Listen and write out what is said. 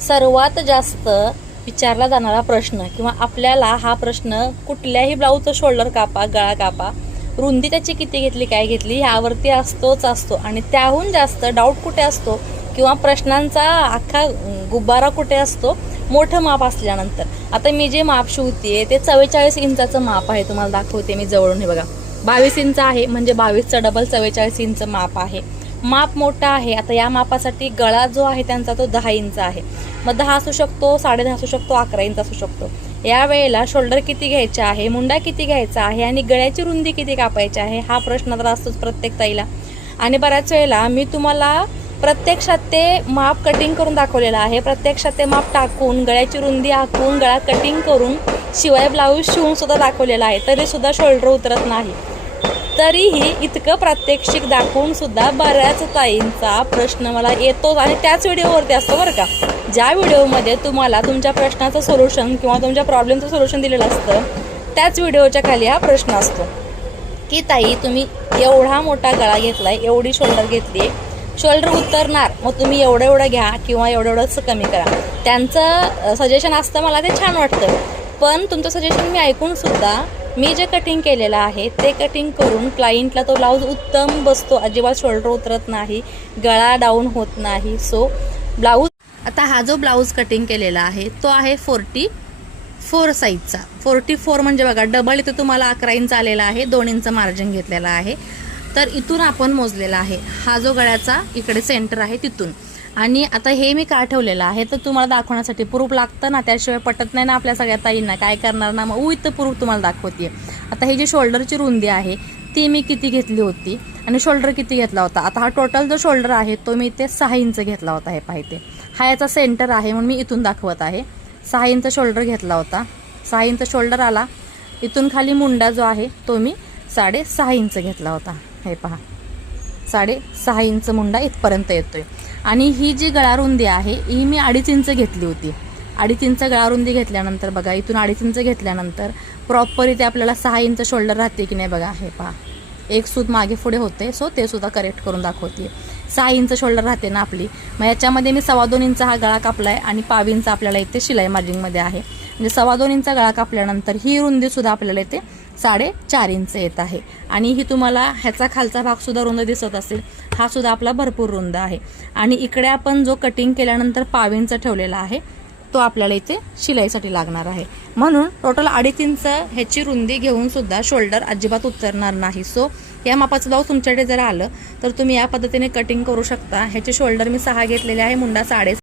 सर्वात जास्त विचारला जाणारा प्रश्न किंवा आपल्याला हा प्रश्न कुठल्याही ब्लाऊजचं शोल्डर कापा गळा कापा रुंदी त्याची किती घेतली काय घेतली ह्यावरती असतोच असतो. आणि त्याहून जास्त डाऊट कुठे असतो किंवा प्रश्नांचा अख्खा गुब्बारा कुठे असतो मोठं माप असल्यानंतर. आता मी जे माप शिवते ते चव्वेचाळीस इंचाचं माप आहे तुम्हाला दाखवते मी जवळून हे बघा. बावीस इंच आहे म्हणजे बावीसचं डबल चव्वेचाळीस इंच माप आहे. माप मोठा आहे. आता या मापासाठी गळा जो आहे त्यांचा तो दहा इंच आहे. मग दहा असू शकतो साडे दहा असू शकतो अकरा इंच असू शकतो. या वेळेला शोल्डर किती घ्यायचा आहे मुंडा किती घ्यायचा आहे आणि गळ्याची रुंदी किती कापायची आहे हा प्रश्न तर असतोच प्रत्येक ताईला. आणि बऱ्याच वेळेला मी तुम्हाला प्रत्यक्षात ते माप कटिंग करून दाखवलेलं आहे. प्रत्यक्षात ते माप टाकून गळ्याची रुंदी आखून गळा कटिंग करून शिवाय ब्लाऊज शिवून सुद्धा दाखवलेला आहे. तरी सुद्धा शोल्डर उतरत नाही. तरीही इतकं प्रात्यक्षिक दाखवून सुद्धा बऱ्याच ताईंचा प्रश्न मला येतोच आणि त्याच व्हिडिओवरती असतो बरं का. ज्या व्हिडिओमध्ये तुम्हाला तुमच्या प्रश्नाचं सोल्युशन किंवा तुमच्या प्रॉब्लेमचं सोल्युशन दिलेलं असतं त्याच व्हिडिओच्या खाली हा प्रश्न असतो. की ताई तुम्ही एवढा मोठा गळा घेतलाय एवढी शोल्डर घेतली शोल्डर उतरणार मग तुम्ही एवढं एवढं घ्या किंवा एवढं एवढंच कमी करा. त्यांचं सजेशन असतं मला ते छान वाटतं. पण तुमचं सजेशन मी ऐकून सुद्धा मी जे कटिंग केलेलं आहे ते कटिंग करून क्लायंटला तो ब्लाऊज उत्तम बसतो. अजिबात शोल्डर उतरत नाही गळा डाऊन होत नाही. सो ब्लाऊज आता हा जो ब्लाऊज कटिंग केलेला आहे तो आहे फोर्टी फोर साईजचा फोर्टी फोर म्हणजे बघा डबल इथं तुम्हाला अकरा इंच आलेला आहे दोन इंच मार्जिन घेतलेला आहे. तर इथून आपण मोजलेला आहे. हा जो गळ्याचा इकडे सेंटर आहे तिथून. आणि आता हे मी का ठेवलेलं आहे? तर तुम्हाला दाखवण्यासाठी प्रूफ लागतं ना त्याशिवाय पटत नाही ना आपल्या सगळ्या ताईंना. काय करणार ना मग? विथ प्रूफ तुम्हाला दाखवते आता ही जी शोल्डरची रुंदी आहे ती मी किती घेतली होती आणि शोल्डर किती घेतला होता? आता हा टोटल जो शोल्डर आहे तो मी इथे सहा इंच घेतला होता हे पाहिजे हा याचा सेंटर आहे म्हणून मी इथून दाखवत आहे. सहा इंच शोल्डर घेतला होता. सहा इंच शोल्डर आला. इथून खाली मुंडा जो आहे तो मी साडेसहा इंच घेतला होता. हे पहा. साडे सहा इंच मुंडा इथपर्यंत येतोय. आणि ही जी गळारुंदी आहे ही मी अडीच इंच घेतली होती. अडीच इंच गळारुंदी घेतल्यानंतर बघा इथून अडीच इंच घेतल्यानंतर प्रॉपर इथे आपल्याला सहा इंच शोल्डर राहते की नाही बघा हे पहा. एक सूत मागे पुढे होते सो ते सुद्धा करेक्ट करून दाखवते. सहा इंच शोल्डर राहते ना आपली. मग याच्यामध्ये मी सव्वा दोन इंच हा गळा कापला आहे आणि पाव इंच आपल्याला इथे शिलाई मार्जिंगमध्ये आहे. म्हणजे सव्वा दोन इंच गळा कापल्यानंतर ही रुंदीसुद्धा आपल्याला इथे साडेचार इंच येत आहे. आणि ही तुम्हाला ह्याचा खालचा भाग सुद्धा रुंद दिसत असेल हा सुद्धा आपला भरपूर रुंद आहे. आणि इकडे आपण जो कटिंग केल्यानंतर पाव ठेवलेला आहे तो आपल्याला इथे शिलाईसाठी लागणार आहे. म्हणून टोटल अडीच इंच ह्याची रुंदी घेऊन सुद्धा शोल्डर अजिबात उतरणार नाही. सो या मापाचं ब्लाऊज तुमच्याकडे जर आलं तर तुम्ही या पद्धतीने कटिंग करू शकता. ह्याचे शोल्डर मी सहा घेतलेले आहे मुंडा साडे